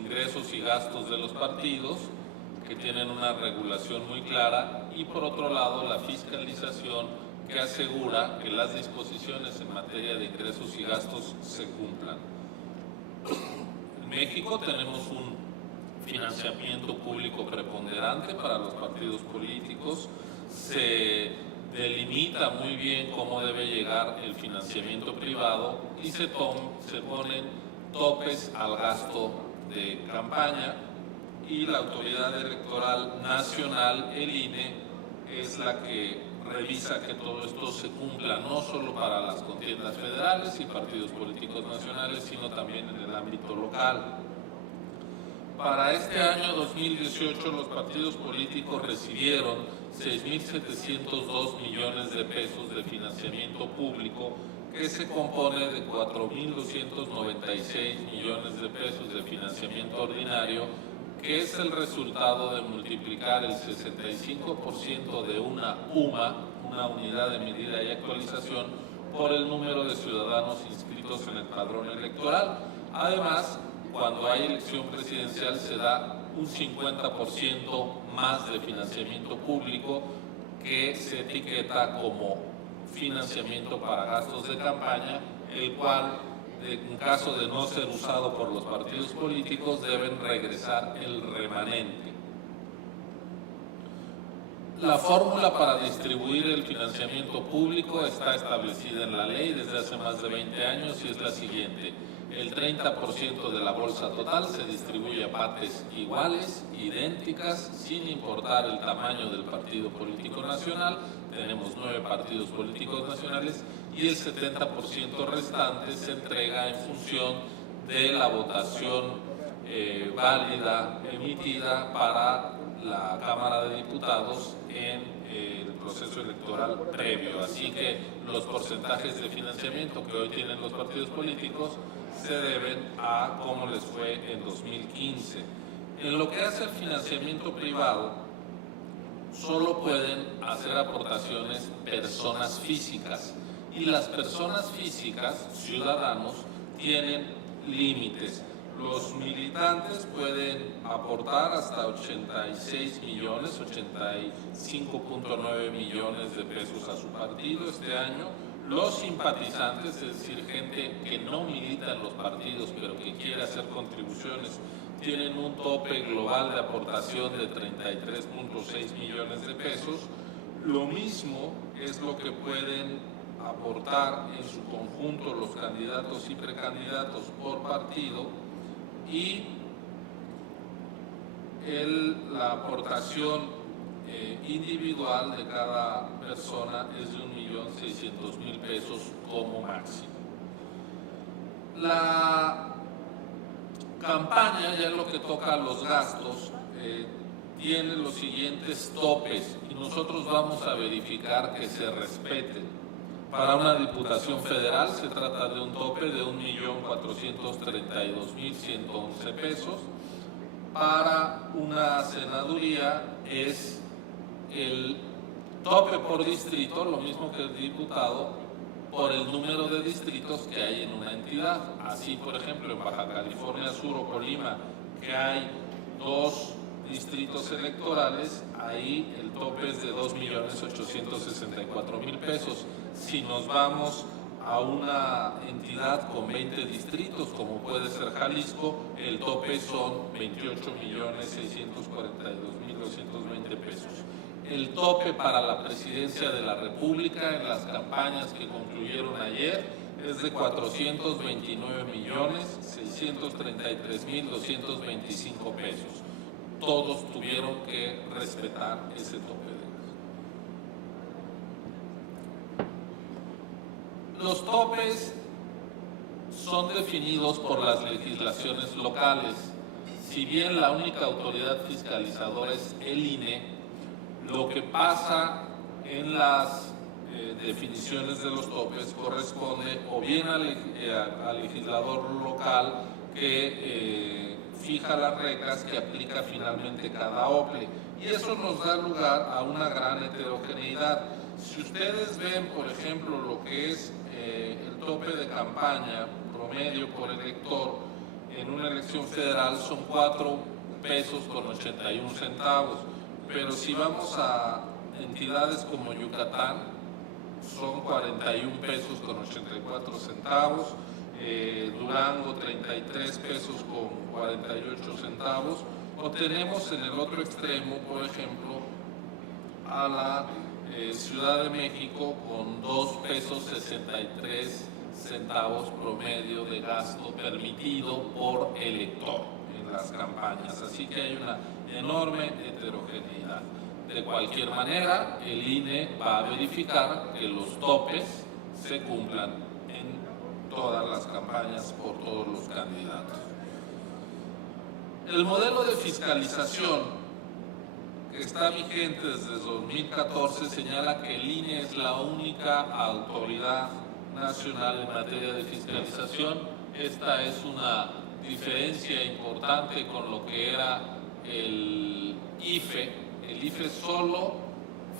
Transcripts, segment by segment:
ingresos y gastos de los partidos, que tienen una regulación muy clara, y por otro lado la fiscalización, que asegura que las disposiciones en materia de ingresos y gastos se cumplan. En México tenemos un financiamiento público preponderante para los partidos políticos. Se delimita muy bien cómo debe llegar el financiamiento privado y se ponen topes al gasto de campaña, y la Autoridad Electoral Nacional, el INE, es la que revisa que todo esto se cumpla, no solo para las contiendas federales y partidos políticos nacionales, sino también en el ámbito local. Para este año 2018 los partidos políticos recibieron 6.702 millones de pesos de financiamiento público, que se compone de 4.296 millones de pesos de financiamiento ordinario, que es el resultado de multiplicar el 65% de una UMA, una unidad de medida y actualización, por el número de ciudadanos inscritos en el padrón electoral. Además, cuando hay elección presidencial se da un 50% más de financiamiento público, que se etiqueta como financiamiento para gastos de campaña, el cual, en caso de no ser usado por los partidos políticos, deben regresar el remanente. La fórmula para distribuir el financiamiento público está establecida en la ley desde hace más de 20 años y es la siguiente: el 30% de la bolsa total se distribuye a partes iguales, idénticas, sin importar el tamaño del partido político nacional. Tenemos 9 partidos políticos nacionales, y el 70% restante se entrega en función de la votación válida emitida para la Cámara de Diputados en el proceso electoral previo. Así que los porcentajes de financiamiento que hoy tienen los partidos políticos se deben a cómo les fue en 2015. En lo que hace al financiamiento privado, solo pueden hacer aportaciones personas físicas, y las personas físicas, ciudadanos, tienen límites. Los militantes pueden aportar hasta 86 millones, 85.9 millones de pesos a su partido este año. Los simpatizantes, es decir, gente que no milita en los partidos pero que quiere hacer contribuciones, tienen un tope global de aportación de 33.6 millones de pesos. Lo mismo es lo que pueden aportar en su conjunto los candidatos y precandidatos por partido, y la aportación individual de cada persona es de 1.600.000 pesos como máximo. La campaña, ya en lo que toca a los gastos, tiene los siguientes topes, y nosotros vamos a verificar que se respeten. Para una diputación federal se trata de un tope de 1.432.111 pesos. Para una senaduría es el tope por distrito, lo mismo que el diputado, por el número de distritos que hay en una entidad. Así, por ejemplo, en Baja California Sur o Colima, que hay 2 distritos electorales, ahí el tope es de 2.864.000 pesos. Si nos vamos a una entidad con 20 distritos, como puede ser Jalisco, el tope son 28.642.220 pesos. El tope para la presidencia de la República en las campañas que concluyeron ayer es de 429.633.225 pesos. Todos tuvieron que respetar ese tope de gasto. Los topes son definidos por las legislaciones locales. Si bien la única autoridad fiscalizadora es el INE, lo que pasa en las definiciones de los topes corresponde o bien al legislador local que fija las reglas que aplica finalmente cada OPLE, y eso nos da lugar a una gran heterogeneidad. Si ustedes ven, por ejemplo, lo que es el tope de campaña promedio por elector, en una elección federal son 4 pesos con 81 centavos, pero si vamos a entidades como Yucatán, son 41 pesos con 84 centavos, Durango 33 pesos con 48 centavos, o tenemos en el otro extremo, por ejemplo, a la Ciudad de México con 2 pesos 63 centavos promedio de gasto permitido por elector en las campañas, así que hay una enorme heterogeneidad. De cualquier manera, el INE va a verificar que los topes se cumplan en todas las campañas por todos los candidatos. El modelo de fiscalización que está vigente desde 2014 señala que el INE es la única autoridad nacional en materia de fiscalización. Esta es una diferencia importante con lo que era el IFE. El IFE solo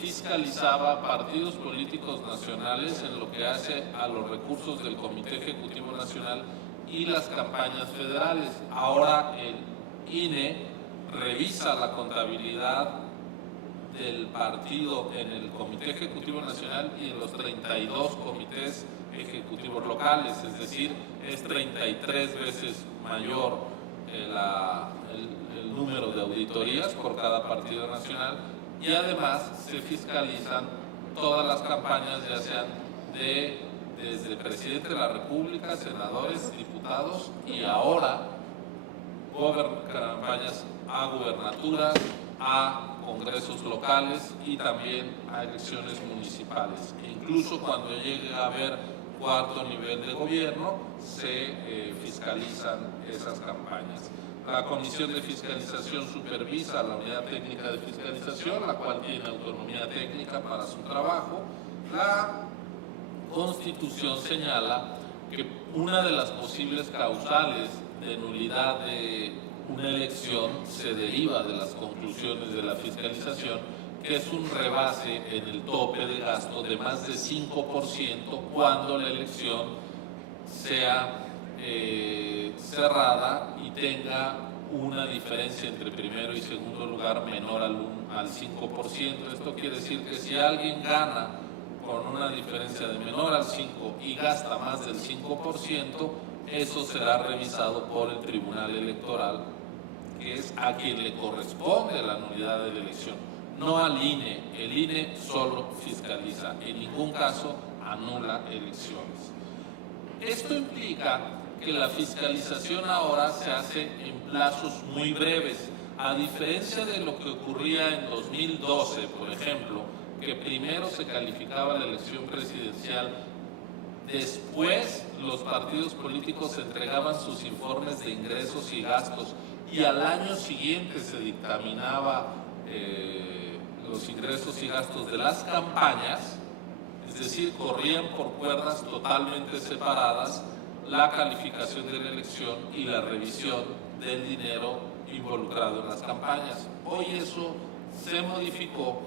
fiscalizaba partidos políticos nacionales en lo que hace a los recursos del Comité Ejecutivo Nacional y las campañas federales. Ahora el INE revisa la contabilidad del partido en el Comité Ejecutivo Nacional y en los 32 comités ejecutivos locales, es decir, es 33 veces mayor el número de auditorías por cada partido nacional, y además se fiscalizan todas las campañas, ya sean desde el presidente de la República, senadores, diputados y ahora campañas a gubernaturas, a congresos locales y también a elecciones municipales. E incluso cuando llegue a haber cuarto nivel de gobierno, se fiscalizan esas campañas. La Comisión de Fiscalización supervisa la Unidad Técnica de Fiscalización, la cual tiene autonomía técnica para su trabajo. La Constitución señala que una de las posibles causales de nulidad de una elección se deriva de las conclusiones de la fiscalización, que es un rebase en el tope de gasto de más de 5% cuando la elección sea cerrada y tenga una diferencia entre primero y segundo lugar menor al 5%. Esto quiere decir que si alguien gana con una diferencia de menor al 5 y gasta más del 5%, eso será revisado por el Tribunal Electoral, que es a quien le corresponde la nulidad de la elección, no al INE. El INE solo fiscaliza, en ningún caso anula elecciones. Esto implica que la fiscalización ahora se hace en plazos muy breves, a diferencia de lo que ocurría en 2012, por ejemplo, que primero se calificaba la elección presidencial, después los partidos políticos entregaban sus informes de ingresos y gastos y al año siguiente se dictaminaba los ingresos y gastos de las campañas, es decir, corrían por cuerdas totalmente separadas la calificación de la elección y la revisión del dinero involucrado en las campañas. Hoy eso se modificó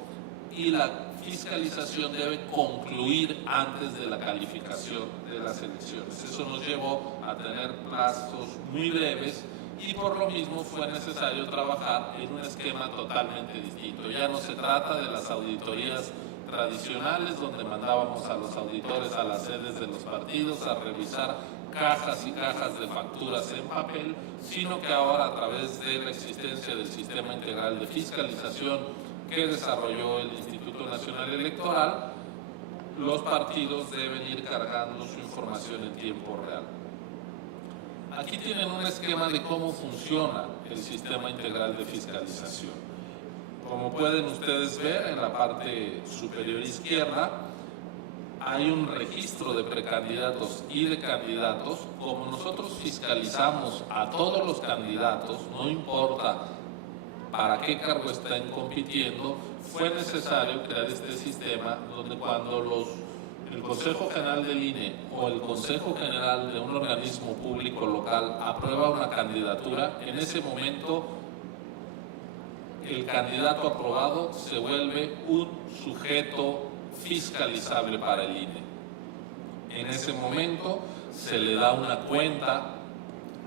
y la fiscalización debe concluir antes de la calificación de las elecciones. Eso nos llevó a tener plazos muy breves y por lo mismo fue necesario trabajar en un esquema totalmente distinto. Ya no se trata de las auditorías tradicionales donde mandábamos a los auditores a las sedes de los partidos a revisar cajas y cajas de facturas en papel, sino que ahora a través de la existencia del Sistema Integral de Fiscalización que desarrolló el Instituto Nacional Electoral, los partidos deben ir cargando su información en tiempo real. Aquí tienen un esquema de cómo funciona el Sistema Integral de Fiscalización. Como pueden ustedes ver en la parte superior izquierda, hay un registro de precandidatos y de candidatos. Como nosotros fiscalizamos a todos los candidatos, no importa para qué cargo están compitiendo, fue necesario crear este sistema donde cuando el Consejo General del INE o el Consejo General de un organismo público local aprueba una candidatura, en ese momento el candidato aprobado se vuelve un sujeto fiscalizable para el INE. En ese momento se le da una cuenta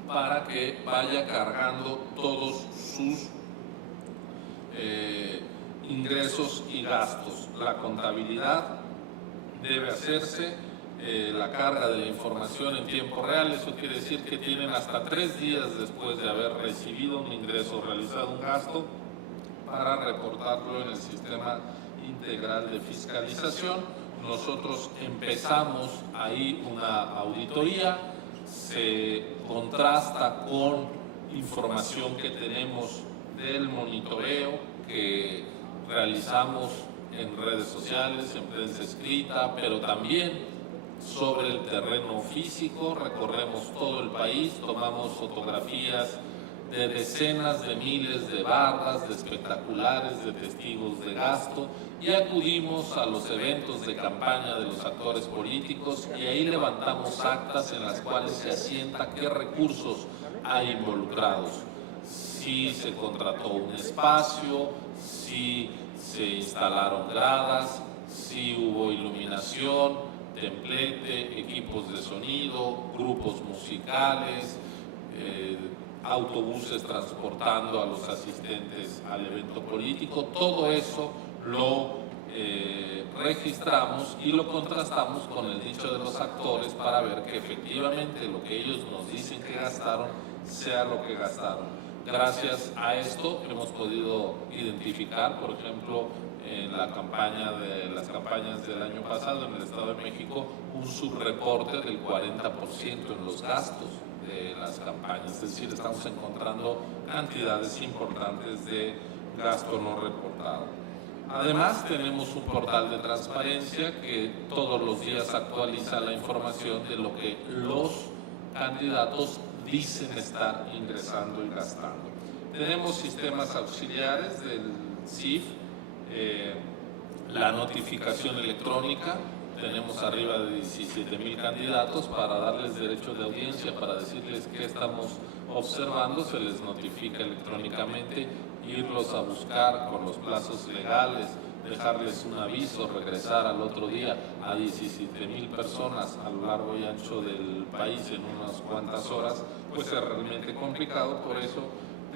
para que vaya cargando todos sus ingresos y gastos. La contabilidad debe hacerse, la carga de la información en tiempo real. Eso quiere decir que tienen hasta 3 días después de haber recibido un ingreso o realizado un gasto para reportarlo en el sistema integral de fiscalización. Nosotros empezamos ahí una auditoría, se contrasta con información que tenemos del monitoreo que realizamos en redes sociales, en prensa escrita, pero también sobre el terreno físico. Recorremos todo el país, tomamos fotografías de decenas de miles de barras, de espectaculares, de testigos de gasto, y acudimos a los eventos de campaña de los actores políticos y ahí levantamos actas en las cuales se asienta qué recursos hay involucrados. Si se contrató un espacio, si se instalaron gradas, si hubo iluminación, templete, equipos de sonido, grupos musicales, autobuses transportando a los asistentes al evento político. Todo eso lo registramos y lo contrastamos con el dicho de los actores para ver que efectivamente lo que ellos nos dicen que gastaron sea lo que gastaron. Gracias a esto hemos podido identificar, por ejemplo, en la campaña de las campañas del año pasado en el Estado de México, un subreporte del 40% en los gastos de las campañas. Es decir, estamos encontrando cantidades importantes de gasto no reportado. Además, tenemos un portal de transparencia que todos los días actualiza la información de lo que los candidatos dicen estar ingresando y gastando. Tenemos sistemas auxiliares del CIF, la notificación electrónica. Tenemos arriba de 17,000 candidatos para darles derecho de audiencia, para decirles qué estamos observando. Se les notifica electrónicamente, irlos a buscar con los plazos legales, dejarles un aviso, regresar al otro día a 17,000 personas a lo largo y ancho del país en unas cuantas horas, pues es realmente complicado. Por eso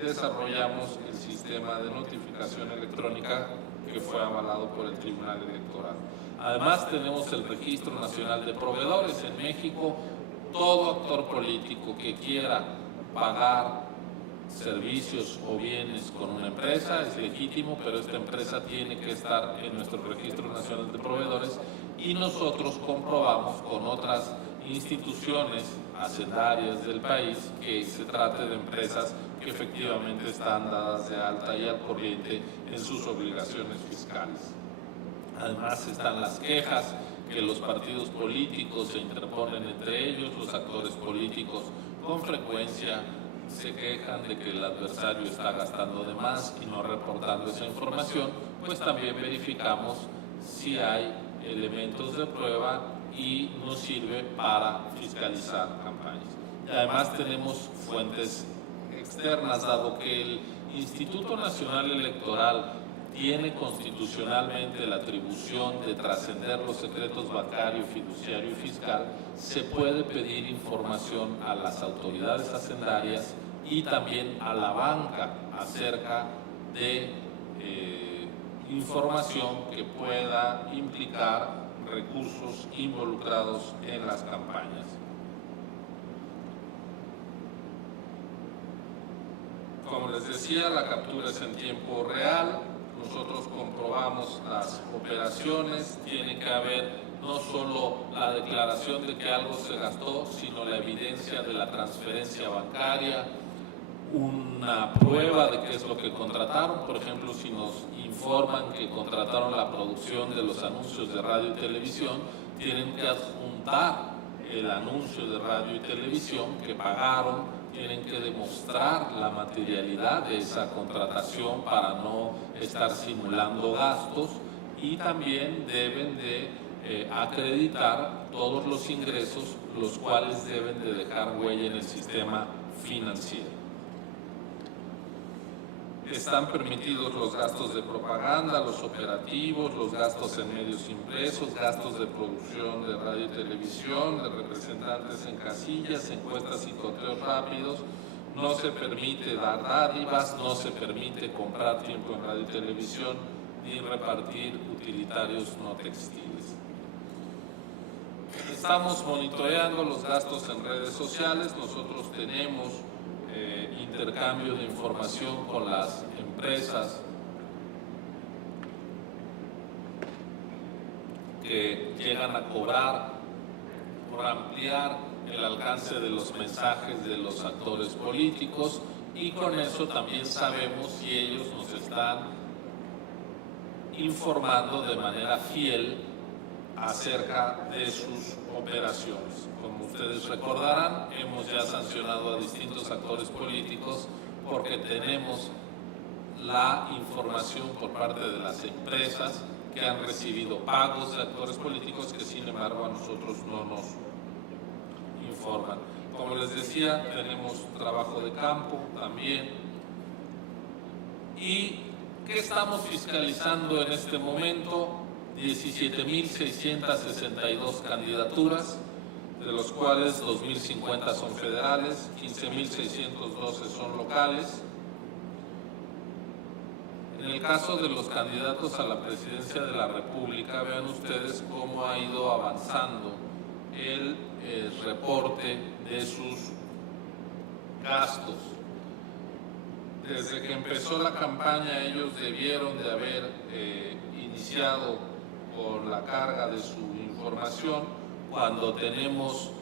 desarrollamos el sistema de notificación electrónica que fue avalado por el Tribunal Electoral. Además, tenemos el Registro Nacional de Proveedores. En México, todo actor político que quiera pagar servicios o bienes con una empresa es legítimo, pero esta empresa tiene que estar en nuestro Registro Nacional de Proveedores y nosotros comprobamos con otras instituciones hacendarias del país que se trate de empresas que efectivamente están dadas de alta y al corriente en sus obligaciones fiscales. Además están las quejas que los partidos políticos se interponen entre ellos. Los actores políticos con frecuencia se quejan de que el adversario está gastando de más y no reportando esa información. Pues también verificamos si hay elementos de prueba y nos sirve para fiscalizar campañas. Y además tenemos fuentes externas, dado que el Instituto Nacional Electoral tiene constitucionalmente la atribución de trascender los secretos bancario, fiduciario y fiscal. Se puede pedir información a las autoridades hacendarias y también a la banca acerca de información que pueda implicar recursos involucrados en las campañas. Como les decía, la captura es en tiempo real. Nosotros comprobamos las operaciones. Tiene que haber no solo la declaración de que algo se gastó, sino la evidencia de la transferencia bancaria, una prueba de qué es lo que contrataron. Por ejemplo, si nos informan que contrataron la producción de los anuncios de radio y televisión, tienen que adjuntar el anuncio de radio y televisión que pagaron, tienen que demostrar la materialidad de esa contratación para no estar simulando gastos, y también deben de acreditar todos los ingresos, los cuales deben de dejar huella en el sistema financiero. Están permitidos los gastos de propaganda, los operativos, los gastos en medios impresos, gastos de producción de radio y televisión, de representantes en casillas, encuestas y conteos rápidos. No se permite dar dádivas, no se permite comprar tiempo en radio y televisión, ni repartir utilitarios no textiles. Estamos monitoreando los gastos en redes sociales. Nosotros tenemos intercambio de información con las empresas que llegan a cobrar por ampliar el alcance de los mensajes de los actores políticos, y con eso también sabemos si ellos nos están informando de manera fiel acerca de sus operaciones. Como ustedes recordarán, hemos ya sancionado a distintos actores políticos porque tenemos la información por parte de las empresas que han recibido pagos de actores políticos que sin embargo a nosotros no nos informan. Como les decía, tenemos trabajo de campo también. ¿Y qué estamos fiscalizando en este momento? 17.662 candidaturas, de los cuales 2.050 son federales, 15.612 son locales. En el caso de los candidatos a la presidencia de la República, vean ustedes cómo ha ido avanzando el reporte de sus gastos. Desde que empezó la campaña, ellos debieron de haber iniciado por la carga de su información cuando tenemos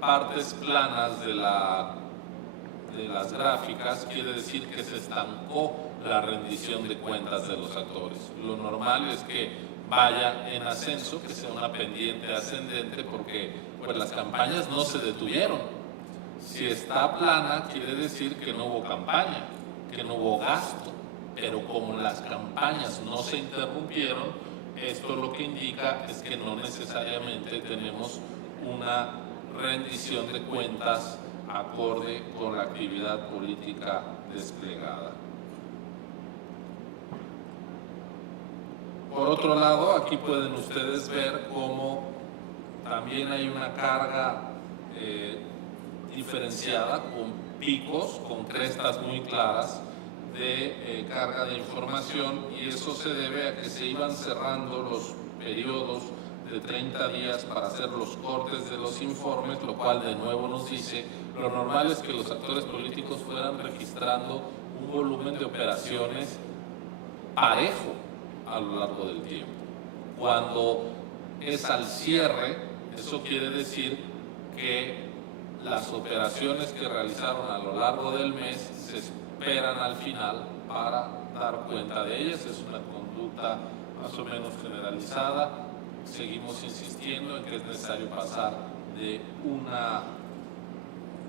partes planas de las gráficas, quiere decir que se estancó la rendición de cuentas de los actores. Lo normal es que vaya en ascenso, que sea una pendiente ascendente, porque pues las campañas no se detuvieron. Si está plana, quiere decir que no hubo campaña, que no hubo gasto, pero como las campañas no se interrumpieron, esto lo que indica es que no necesariamente tenemos una rendición de cuentas acorde con la actividad política desplegada. Por otro lado, aquí pueden ustedes ver cómo también hay una carga diferenciada, con picos, con crestas muy claras de carga de información, y eso se debe a que se iban cerrando los periodos de 30 días para hacer los cortes de los informes, lo cual de nuevo nos dice, lo normal es que los actores políticos fueran registrando un volumen de operaciones parejo a lo largo del tiempo. Cuando es al cierre, eso quiere decir que las operaciones que realizaron a lo largo del mes se esperan al final para dar cuenta de ellas. Es una conducta más o menos generalizada. Seguimos insistiendo en que es necesario pasar de unas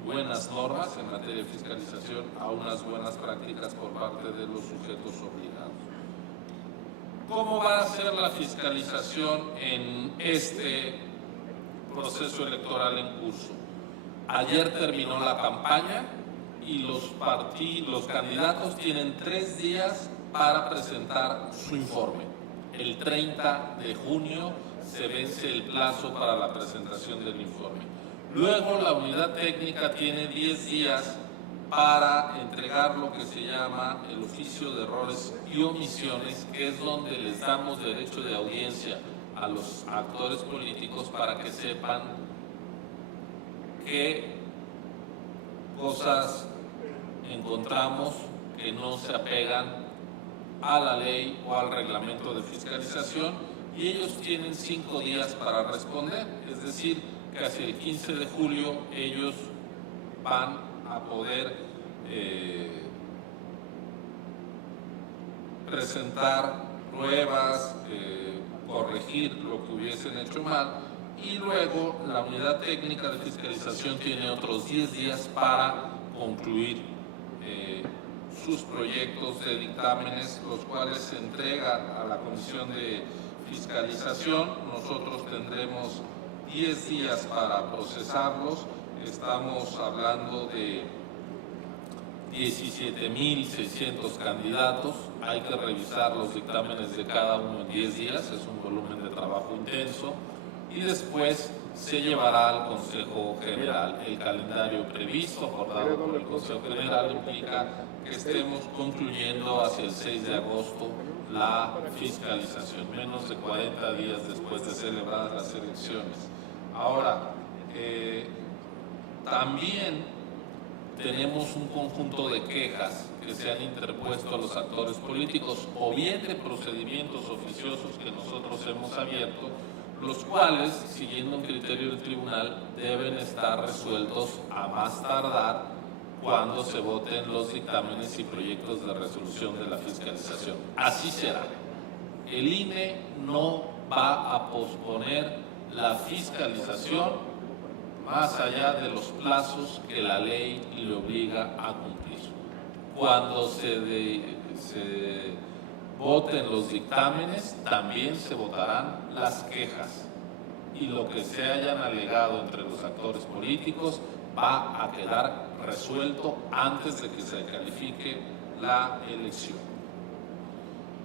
buenas normas en materia de fiscalización a unas buenas prácticas por parte de los sujetos obligados. ¿Cómo va a ser la fiscalización en este proceso electoral en curso? Ayer terminó la campaña y los candidatos tienen 3 días para presentar su informe. El 30 de junio se vence el plazo para la presentación del informe. Luego la unidad técnica tiene 10 días para entregar lo que se llama el oficio de errores y omisiones, que es donde les damos derecho de audiencia a los actores políticos para que sepan qué cosas encontramos que no se apegan a la ley o al reglamento de fiscalización, y ellos tienen 5 días para responder, es decir, que hacia el 15 de julio ellos van a poder presentar pruebas, corregir lo que hubiesen hecho mal, y luego la unidad técnica de fiscalización tiene otros 10 días para concluir sus proyectos de dictámenes, los cuales se entregan a la Comisión de fiscalización. Nosotros tendremos 10 días para procesarlos. Estamos hablando de 17.600 candidatos. Hay que revisar los dictámenes de cada uno en 10 días, es un volumen de trabajo intenso. Y después se llevará al Consejo General. El calendario previsto, acordado por el Consejo General, implica que estemos concluyendo hacia el 6 de agosto la fiscalización, menos de 40 días después de celebradas las elecciones. Ahora, también tenemos un conjunto de quejas que se han interpuesto a los actores políticos, o bien de procedimientos oficiosos que nosotros hemos abierto, los cuales, siguiendo un criterio del tribunal, deben estar resueltos a más tardar cuando se voten los dictámenes y proyectos de resolución de la fiscalización. Así será. El INE no va a posponer la fiscalización más allá de los plazos que la ley le obliga a cumplir. Cuando se voten los dictámenes, también se votarán las quejas, y lo que se hayan alegado entre los actores políticos va a quedar resuelto antes de que se califique la elección.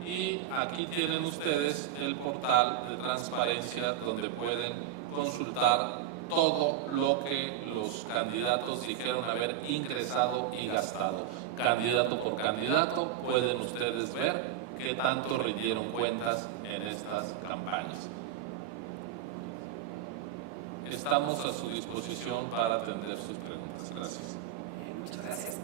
Y aquí tienen ustedes el portal de transparencia donde pueden consultar todo lo que los candidatos dijeron haber ingresado y gastado. Candidato por candidato pueden ustedes ver qué tanto rindieron cuentas en estas campañas. Estamos a su disposición para atender sus preguntas. Gracias. Muchas gracias.